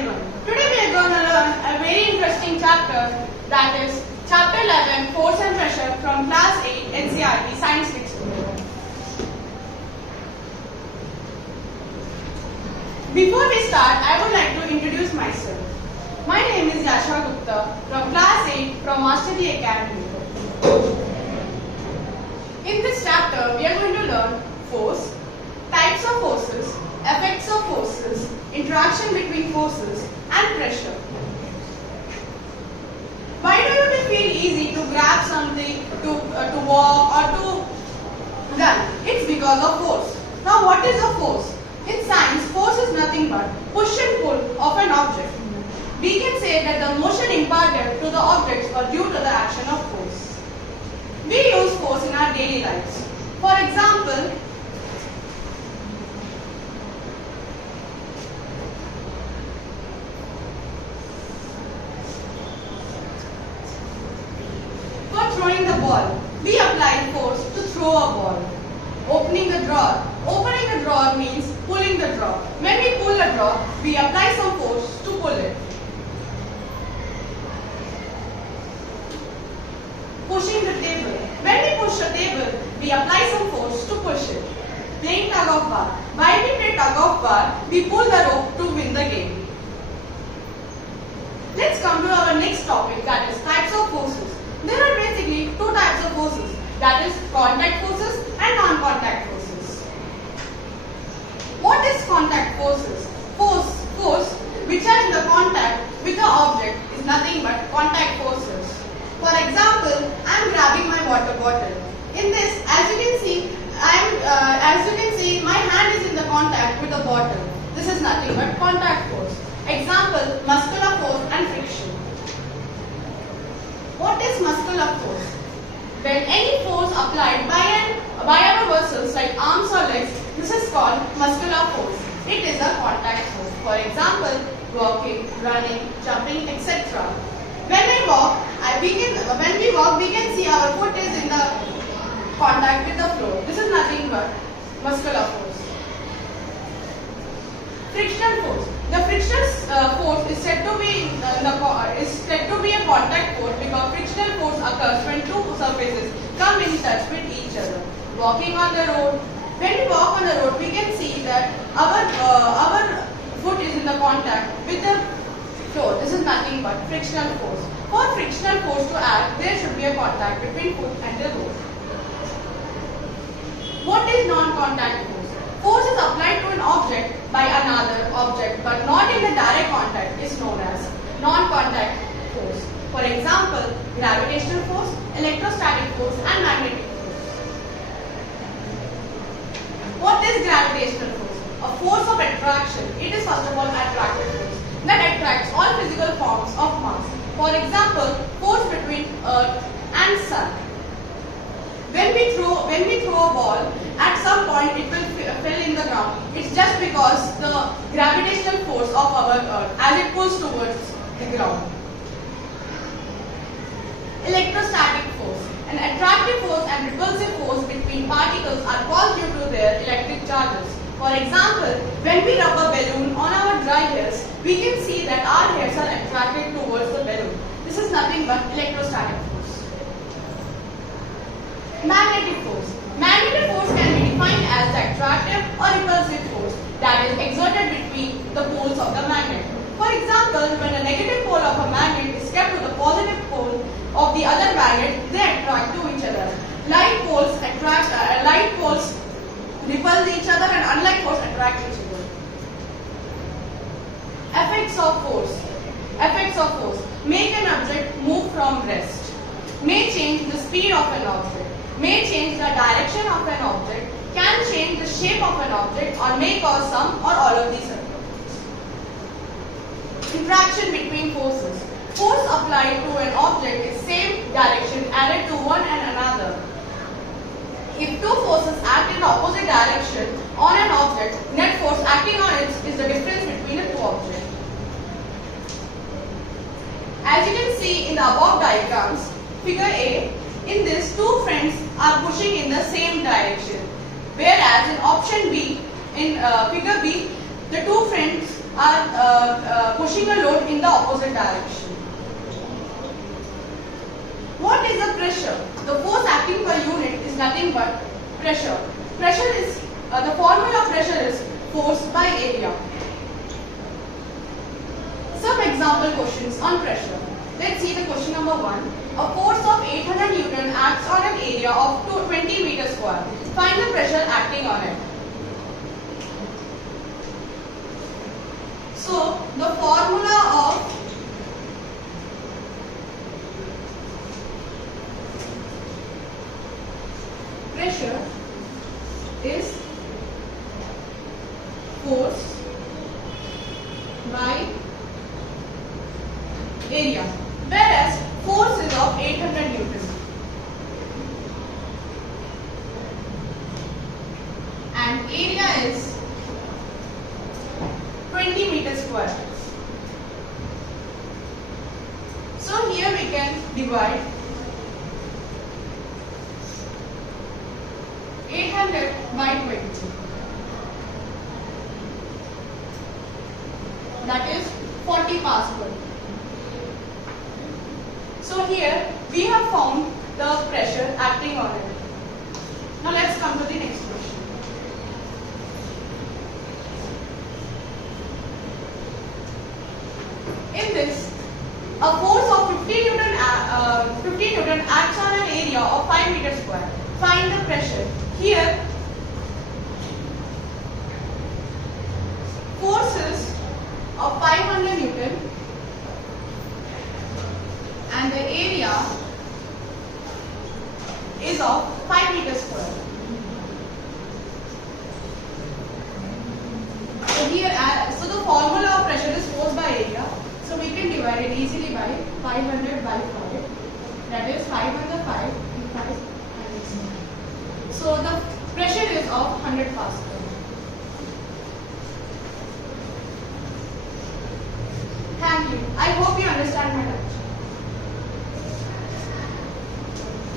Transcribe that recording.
everyone. Today we are going to learn a very interesting chapter, that is Chapter 11, Force and Pressure, from Class 8 NCERT Science Textbook. Before we start, I would like to introduce myself. My name is Yashika from Class 8 from Master D Academy. In this chapter, we are going to learn force, types of forces, effects of forces, interaction between forces, and pressure. Why do you feel easy to grab something, to walk or to run? It's because of force. Now what is a force? In science, force is nothing but push and pull of an object. We can say that the motion imparted to the objects are due to the action of force. We use force in our daily lives. For example, throwing the ball, we apply force to throw a ball. Opening a drawer. Opening a drawer means pulling the drawer. When we pull a drawer, we apply some force to pull it. Pushing the table. When we push a table, we apply some force to push it. Playing tug of war. While we play tug of war, we pull the rope to win the game. Let's come to our next topic, that is types of forces. There are basically two types of forces, that is contact forces and non-contact forces. What is contact forces? Force which are in the contact with the object is nothing but contact forces. For example, I am grabbing my water bottle. In this, as you can see, my hand is in the contact with the bottle. This is nothing but contact force. Example, muscular force and friction. What is muscular force? When any force applied by our muscles like arms or legs, this is called muscular force. It is a contact force. For example, walking, running, jumping, etc. When we walk, we can see our foot is in the contact with the floor. This is nothing but muscular force. Frictional force. The frictional force is said to be a contact force because frictional force occurs when two surfaces come in touch with each other. Walking on the road. When we walk on the road, we can see that our foot is in the contact with the floor. This is nothing but frictional force. For frictional force to act, there should be a contact between foot and the road. What is non-contact force? Force is applied to an object by another object but not in the direct contact is known as non-contact force. For example, gravitational force, electrostatic force and magnetic force. What is gravitational force? A force of attraction. It is first of all attractive force that attracts all physical forms of mass. For example, force between Earth and Sun. When we throw a ball, at some point it will fall in the ground. It's just because the gravitational force of our Earth as it pulls towards the ground. Electrostatic force. An attractive force and repulsive force between particles are caused due to their electric charges. For example, when we rub a balloon on our dry hairs, we can see that our hairs are attracted towards the balloon. This is nothing but electrostatic force. Magnetic force. Magnetic force can be defined as the attractive or repulsive force that is exerted between the poles of the magnet. For example, when a negative pole of a magnet is kept to the positive pole of the other magnet, they attract to each other. Like poles repel each other and unlike poles attract each other. Effects of force. Effects of force. Make an object move from rest. May change the speed of an object. May change the direction of an object, can change the shape of an object or may cause some or all of these effects. Interaction between forces. Force applied to an object is same direction added to one and another. If two forces act in the opposite direction on an object, net force acting on it is the difference between the two objects. As you can see in the above diagrams, figure A, in this two friends are pushing in the same direction. Whereas in option B, in figure B, the two friends are pushing pushing a load in the opposite direction. What is the pressure? The force acting per unit is nothing but pressure. Pressure is, the formula of pressure is force by area. Some example questions on pressure. Let's see the question number 1. A force of 800 Newton acts on an area of 20 meters square. Find the pressure acting on it. So, the formula of pressure is force by area, whereas force is of 800 Newton and area is 20 meters square. So here we can divide 800 by 20. That is 40 Pascal. So here we have found the pressure acting on it. Now let's come to the next question. In this, a force of 50 Newton acts on an area of 5 meters square. Find the pressure. Here, forces of 500 Newton and the area is of 5 meters square. So here, so the formula of pressure is force by area. So we can divide it easily by 500 by 5. That is 5 under 5 and 5 and 6. So the pressure is of 100 Pascal. Thank you. I hope you understand my